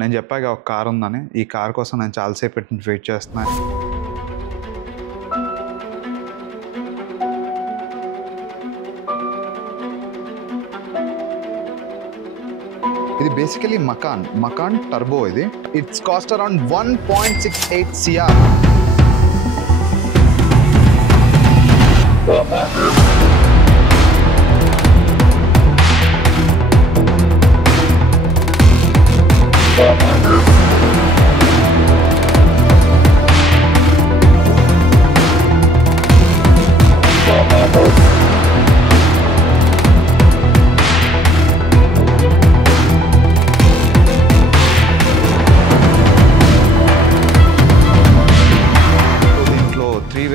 నేను చెప్పాక ఒక కార్ ఉందని, ఈ కార్ కోసం నేను చాలాసేపు వెయిట్ చేస్తున్నాను. ఇది బేసికలీ మకాన్ టర్బో. ఇది it's cost around 1.68 CR.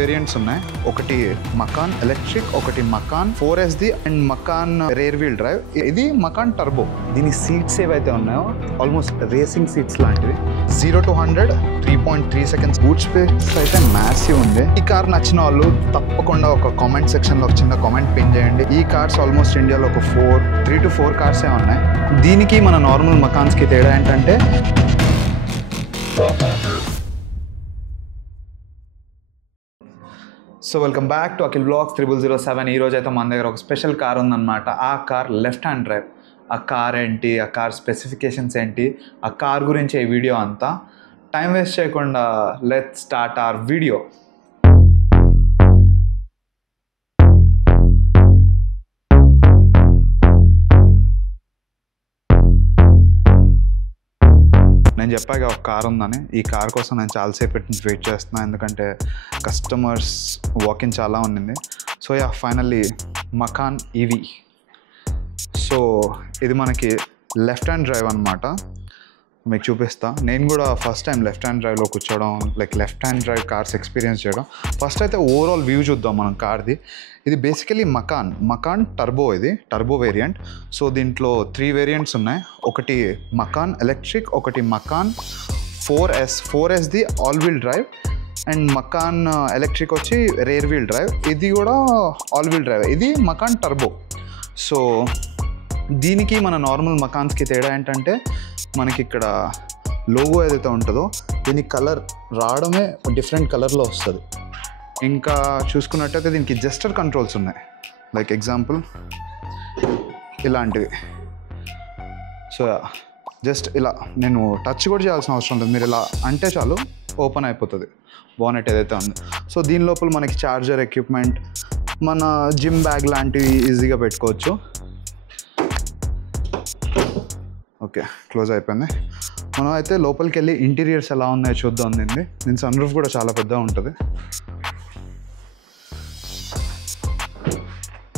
Variants ఉన్నాయి. ఒకటి మకాన్ ఎలక్ట్రిక్, ఒకటి Macan 4SD and Macan rear wheel drive. ఇది మకాన్ టర్బో. దీని సీట్స్ ఏవైతే ఉన్నాయో ఆల్మోస్ట్ రేసింగ్ సీట్స్ లాంటివి. 0 to 100 3.3 seconds. బూట్ స్పేస్ అయితే మ్యాసివ్ ఉంది. ఈ కార్ నచ్చిన వాళ్ళు తప్పకుండా ఒక కామెంట్ సెక్షన్ లో ఒక చిన్న కామెంట్ పిన్ చేయండి. ఈ కార్స్ ఆల్మోస్ట్ ఇండియాలో ఒక 3 to 4 కార్సే ఉన్నాయి. దీనికి మన నార్మల్ మకాన్స్ కి తేడా ఏంటంటే so welcome back to Akhil blogs 0007. ఈరోజు అయితే మన దగ్గర ఒక స్పెషల్ కార్ ఉందన్నమాట. ఆ కార్ లెఫ్ట్ హ్యాండ్ డ్రైవ్. ఆ కార్ ఏంటి, ఆ కార్ స్పెసిఫికేషన్స్ ఏంటి, ఆ కార్ గురించి ఈ వీడియో అంతా. టైం వేస్ట్ చేయకుండా లెట్స్ స్టార్ట్ అవర్ వీడియో. నేను చెప్పాక ఒక కార్ ఉందని, ఈ కార్ కోసం నేను చాలాసేపు వెయిట్ చేస్తున్నాను, ఎందుకంటే కస్టమర్స్ వాకింగ్ చాలా ఉన్నింది. So yeah finally Macan EV. So ఇది మనకి లెఫ్ట్ హ్యాండ్ డ్రైవ్ అనమాట. మీకు చూపిస్తా. నేను కూడా ఫస్ట్ టైం లెఫ్ట్ హ్యాండ్ డ్రైవ్లో కూర్చోవడం, like left hand drive cars experience చేయడం. ఫస్ట్ అయితే ఓవరాల్ వ్యూ చూద్దాం మనం కార్ది. ఇది బేసికలీ మకాన్ టర్బో. ఇది టర్బో వేరియంట్. సో దీంట్లో 3 వేరియంట్స్ ఉన్నాయి. ఒకటి మకాన్ ఎలక్ట్రిక్, ఒకటి Macan 4SD all wheel drive and Macan electric వచ్చి రేర్ వీల్ డ్రైవ్. ఇది కూడా ఆల్ వీల్ డ్రైవ్. ఇది మకాన్ టర్బో. సో దీనికి మన నార్మల్ మకాన్స్కి తేడా ఏంటంటే మనకి ఇక్కడ లోగో ఏదైతే ఉంటుందో దీనికి కలర్ రావడమే డిఫరెంట్ కలర్లో వస్తుంది. ఇంకా చూసుకున్నట్టయితే దీనికి జెస్టర్ కంట్రోల్స్ ఉన్నాయి. లైక్ ఎగ్జాంపుల్ ఇలాంటివి. సో జస్ట్ ఇలా నేను టచ్ కూడా చేయాల్సిన అవసరం లేదు. మీరు ఇలా అంటే చాలు ఓపెన్ అయిపోతుంది బానెట్ ఏదైతే ఉందో. సో దీని లోపల మనకి చార్జర్ ఎక్విప్మెంట్, మన జిమ్ బ్యాగ్ లాంటివి ఈజీగా పెట్టుకోవచ్చు. ఓకే, క్లోజ్ అయిపోయింది. మనం అయితే లోపలికి వెళ్ళి ఇంటీరియర్స్ ఎలా ఉన్నాయో చూద్దాం. దీని సన్ రూఫ్ కూడా చాలా పెద్దగా ఉంటుంది.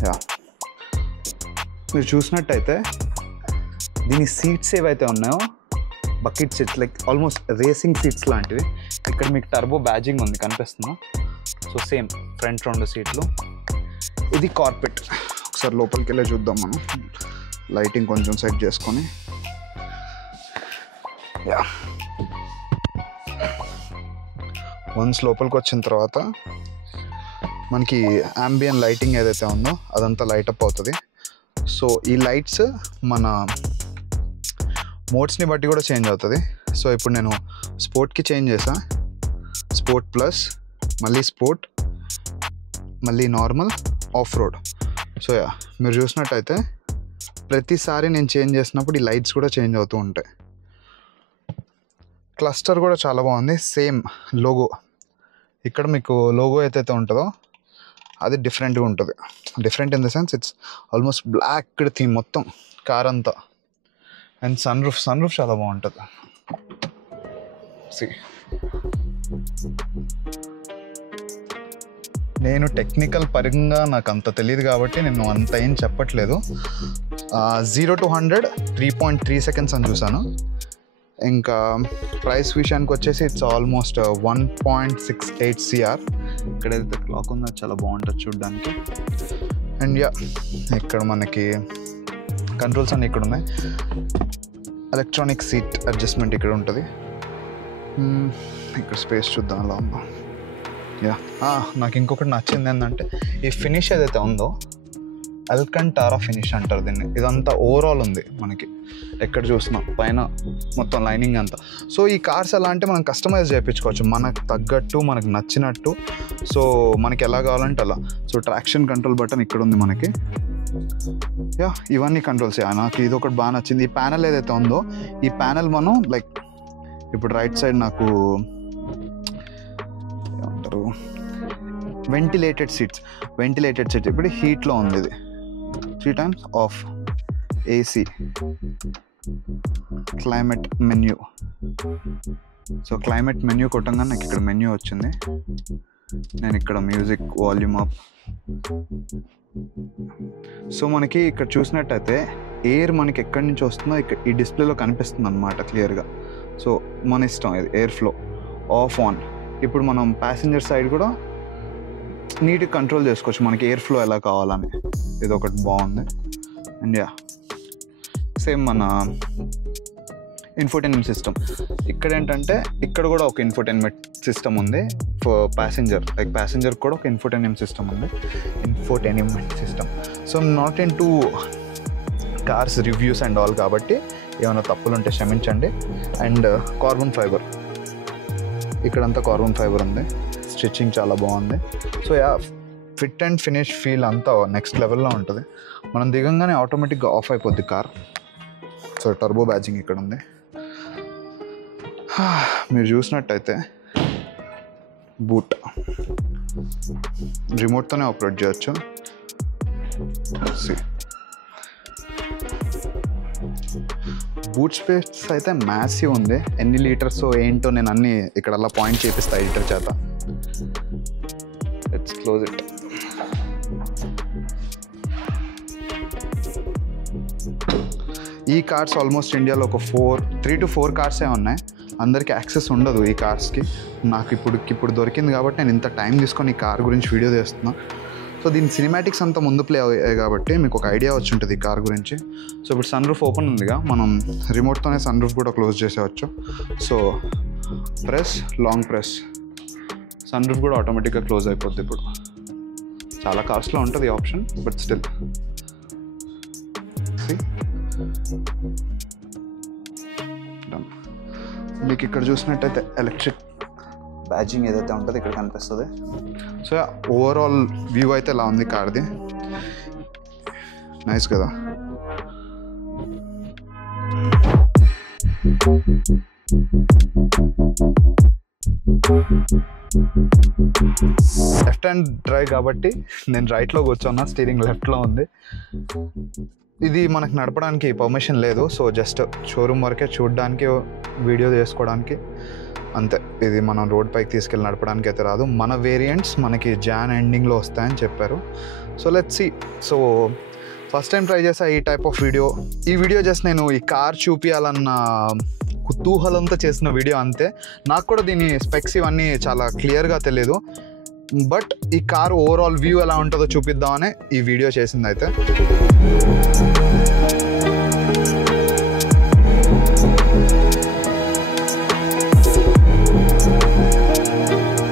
యా మీరు చూసినట్టయితే దీని సీట్స్ ఏవైతే ఉన్నాయో bucket seats, like almost racing seats లాంటివి. ఇక్కడ మీకు టర్బో బ్యాజింగ్ ఉంది, కనిపిస్తుందా? సో సేమ్ ఫ్రంట్ 2 సీట్లు. ఇది కార్పెట్. ఒకసారి లోపలికి వెళ్ళి చూద్దాం మనం. లైటింగ్ కొంచెం సెట్ చేసుకొని. యా వన్స్ లోపలికి వచ్చిన తర్వాత మనకి అంబియన్ లైటింగ్ ఏదైతే ఉందో అదంతా లైటప్ అవుతుంది. సో ఈ లైట్స్ మన మోడ్స్ని బట్టి కూడా చేంజ్ అవుతుంది. సో ఇప్పుడు నేను స్పోర్ట్కి చేంజ్ చేసా. స్పోర్ట్ ప్లస్, మళ్ళీ స్పోర్ట్, మళ్ళీ normal, of road. So yeah మీరు చూసినట్టయితే ప్రతిసారి నేను చేంజ్ చేసినప్పుడు ఈ లైట్స్ కూడా చేంజ్ అవుతూ ఉంటాయి. క్లస్టర్ కూడా చాలా బాగుంది. సేమ్ లోగో, ఇక్కడ మీకు లోగో ఏదైతే ఉంటుందో అది డిఫరెంట్గా ఉంటుంది. Different in the sense it's almost black theme మొత్తం కార్ అంతా. అండ్ సన్ రూఫ్ చాలా బాగుంటుంది. నేను టెక్నికల్ పరంగా నాకు అంత తెలియదు కాబట్టి నేను అంత ఏం చెప్పట్లేదు. 0 to 100 3.3 seconds అని చూసాను. ఇంకా ప్రైస్ విషయానికి వచ్చేసి ఇట్స్ ఆల్మోస్ట్ 1.68 CR. ఇక్కడైతే క్లాక్ ఉందో చాలా బాగుంటుంది చూడడానికి. అండ్ యా ఇక్కడ మనకి కంట్రోల్స్ అన్నీ ఇక్కడ ఉన్నాయి. ఎలక్ట్రానిక్ సీట్ అడ్జస్ట్మెంట్ ఇక్కడ ఉంటుంది. ఇక్కడ స్పేస్ చూద్దాం అలా ఉందో. యా నాకు ఇంకొకటి నచ్చింది ఏంటంటే ఈ ఫినిష్ ఏదైతే ఉందో అల్కంటారా ఫినిష్ అంటారు దీన్ని. ఇదంతా ఓవరాల్ ఉంది మనకి, ఎక్కడ చూసినా పైన మొత్తం లైనింగ్ అంతా. సో ఈ కార్స్ ఎలా అంటే మనం కస్టమైజ్ చేయించుకోవచ్చు మనకు తగ్గట్టు, మనకు నచ్చినట్టు. సో మనకి ఎలా కావాలంటే అలా. సో ట్రాక్షన్ కంట్రోల్ బటన్ ఇక్కడ ఉంది మనకి. ఇవన్నీ కంట్రోల్స్. నాకు ఇది ఒకటి బాగా నచ్చింది. ఈ ప్యానెల్ ఏదైతే ఉందో, ఈ ప్యానెల్ మనం లైక్ ఇప్పుడు రైట్ సైడ్ నాకు ఏమంటారు, వెంటిలేటెడ్ సీట్స్ ఇప్పుడు హీట్లో ఉంది. ఇది 3 times off, AC, climate menu. So climate menu కొట్టంగా నాకు ఇక్కడ మెన్యూ వచ్చింది. నేను ఇక్కడ మ్యూజిక్ వాల్యూమ్ అప్. సో మనకి ఇక్కడ చూసినట్టయితే ఎయిర్ మనకి ఎక్కడి నుంచి వస్తుందో ఇక్కడ ఈ డిస్ప్లేలో కనిపిస్తుంది అన్నమాట క్లియర్గా. సో మన ఇష్టం, ఇది ఎయిర్ ఫ్లో ఆఫ్ ఆన్. ఇప్పుడు మనం ప్యాసింజర్ సైడ్ కూడా నీట్గా కంట్రోల్ చేసుకోవచ్చు మనకి ఎయిర్ ఫ్లో ఎలా కావాలని. ఇది ఒకటి బాగుంది. అండ్ సేమ్ మన ఇన్ఫోటైన్మెంట్ సిస్టమ్ ఇక్కడ ఏంటంటే, ఇక్కడ కూడా ఒక ఇన్ఫోటైన్మెంట్ సిస్టమ్ ఉంది ఫర్ ప్యాసింజర్. లైక్ ప్యాసింజర్ కూడా ఒక ఇన్ఫోటైన్మెంట్ సిస్టమ్ ఉంది. So not in to cars reviews and all కాబట్టి ఏమైనా తప్పులు ఉంటే క్షమించండి. అండ్ కార్బన్ ఫైబర్, ఇక్కడంతా కార్బన్ ఫైబర్ ఉంది. స్టిచ్చింగ్ చాలా బాగుంది. So fit and finish feel అంతా నెక్స్ట్ లెవెల్లో ఉంటుంది. మనం దిగంగానే ఆటోమేటిక్గా ఆఫ్ అయిపోద్ది కార్. సో టర్బో బ్యాజింగ్ ఇక్కడ ఉంది. మీరు చూసినట్టయితే బూట్ రిమోట్తోనే ఆపరేట్ చేయొచ్చు. బూట్ స్పేస్ అయితే మ్యాసివ్ ఉంది. ఎన్ని లీటర్స్ ఏంటో నేను అన్నీ ఇక్కడ అలా పాయింట్ చేపిస్తా ఎడిటర్ చేత. Let's close it. ఈ కార్స్ ఆల్మోస్ట్ ఇండియాలో ఒక 3 to 4 కార్సే ఉన్నాయి. అందరికీ యాక్సెస్ ఉండదు ఈ కార్స్కి. నాకు ఇప్పుడు దొరికింది కాబట్టి నేను ఇంత టైం తీసుకొని ఈ కార్ గురించి వీడియో చేస్తున్నా. సో దీని సినిమాటిక్స్ అంతా ముందు ప్లే అయ్యాయి కాబట్టి మీకు ఒక ఐడియా వచ్చి ఉంటుంది ఈ కార్ గురించి. సో ఇప్పుడు సన్ రూఫ్ ఓపెన్ ఉందిగా, మనం రిమోట్తోనే సన్ రూఫ్ కూడా క్లోజ్ చేసేవచ్చు. So long press, sunroof కూడా ఆటోమేటిక్గా క్లోజ్ అయిపోద్ది. ఇప్పుడు చాలా కార్స్లో ఉంటుంది ఈ ఆప్షన్, బట్ స్టిల్ మీకు ఇక్కడ చూసినట్టయితే ఎలక్ట్రిక్ బ్యాజింగ్ ఏదైతే ఉంటుందో ఇక్కడ కనిపిస్తుంది. సో ఓవరాల్ వ్యూ అయితే ఇలా ఉంది కార్ది. నైస్ కదా. లెఫ్ట్ హ్యాండ్ డ్రైవ్ కాబట్టి నేను రైట్లో కూర్చున్నా, స్టీరింగ్ లెఫ్ట్లో ఉంది. ఇది మనకు నడపడానికి పర్మిషన్ లేదు. సో జస్ట్ షోరూమ్ వరకే చూడడానికి, వీడియో చేసుకోవడానికి అంతే. ఇది మనం రోడ్ పైకి తీసుకెళ్ళి నడపడానికి అయితే రాదు. మన వేరియంట్స్ మనకి జాన్ ఎండింగ్లో వస్తాయని చెప్పారు. So let's see. So first time try చేసా ఈ టైప్ ఆఫ్ వీడియో. ఈ వీడియో జస్ట్ నేను ఈ కార్ చూపించాలన్న కుతూహలంతో చేసిన వీడియో అంతే. నాకు కూడా దీని స్పెక్స్ ఇవన్నీ చాలా క్లియర్గా తెలియదు. బట్ ఈ కార్ ఓవరాల్ వ్యూ ఎలా ఉంటుందో చూపిద్దామని ఈ వీడియో చేసింది అయితే.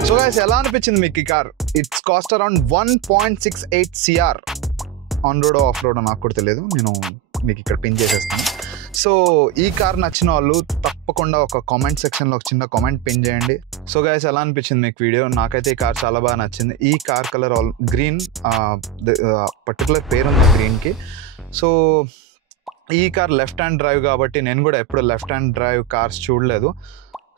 సో గైస్, ఎలా అనిపించింది మీకు ఈ car? It's cost around 1.68 CR. On road of road నాకు కూడా తెలియదు, నేను మీకు ఇక్కడ పిన్ చేసేస్తాను. సో ఈ కార్ నచ్చిన వాళ్ళు తప్పకుండా ఒక కామెంట్ సెక్షన్లో ఒక చిన్న కామెంట్ పిన్ చేయండి. సో గైస్, ఎలా అనిపించింది మీకు వీడియో? నాకైతే ఈ కార్ చాలా బాగా నచ్చింది. ఈ కార్ కలర్ గ్రీన్, పర్టికులర్ పేరు ఉంది గ్రీన్కి. సో ఈ కార్ లెఫ్ట్ హ్యాండ్ డ్రైవ్ కాబట్టి నేను కూడా ఎప్పుడు లెఫ్ట్ హ్యాండ్ డ్రైవ్ కార్స్ చూడలేదు.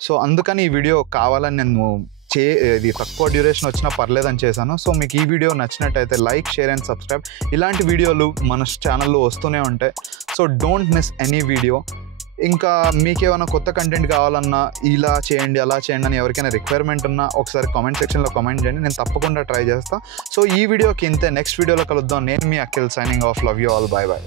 సో అందుకని ఈ వీడియో కావాలని నేను ఇది తక్కువ డ్యూరేషన్ వచ్చినా పర్లేదని చేశాను. సో మీకు ఈ వీడియో నచ్చినట్టయితే లైక్, షేర్ అండ్ సబ్స్క్రైబ్. ఇలాంటి వీడియోలు మన ఛానల్లో వస్తూనే ఉంటాయి. So don't miss any video. ఇంకా మీకేమైనా కొత్త కంటెంట్ కావాలన్నా ఇలా చేయండి, అలా చేయండి అని ఎవరికైనా రిక్వైర్మెంట్ ఉన్నా ఒకసారి కామెంట్ సెక్షన్లో కామెంట్ చేయండి, నేను తప్పకుండా ట్రై చేస్తాను. సో ఈ వీడియోకి ఇంతే. నెక్స్ట్ వీడియోలో కలుద్దాం. నేను మీ Akhil, signing off. Love you all. Bye bye.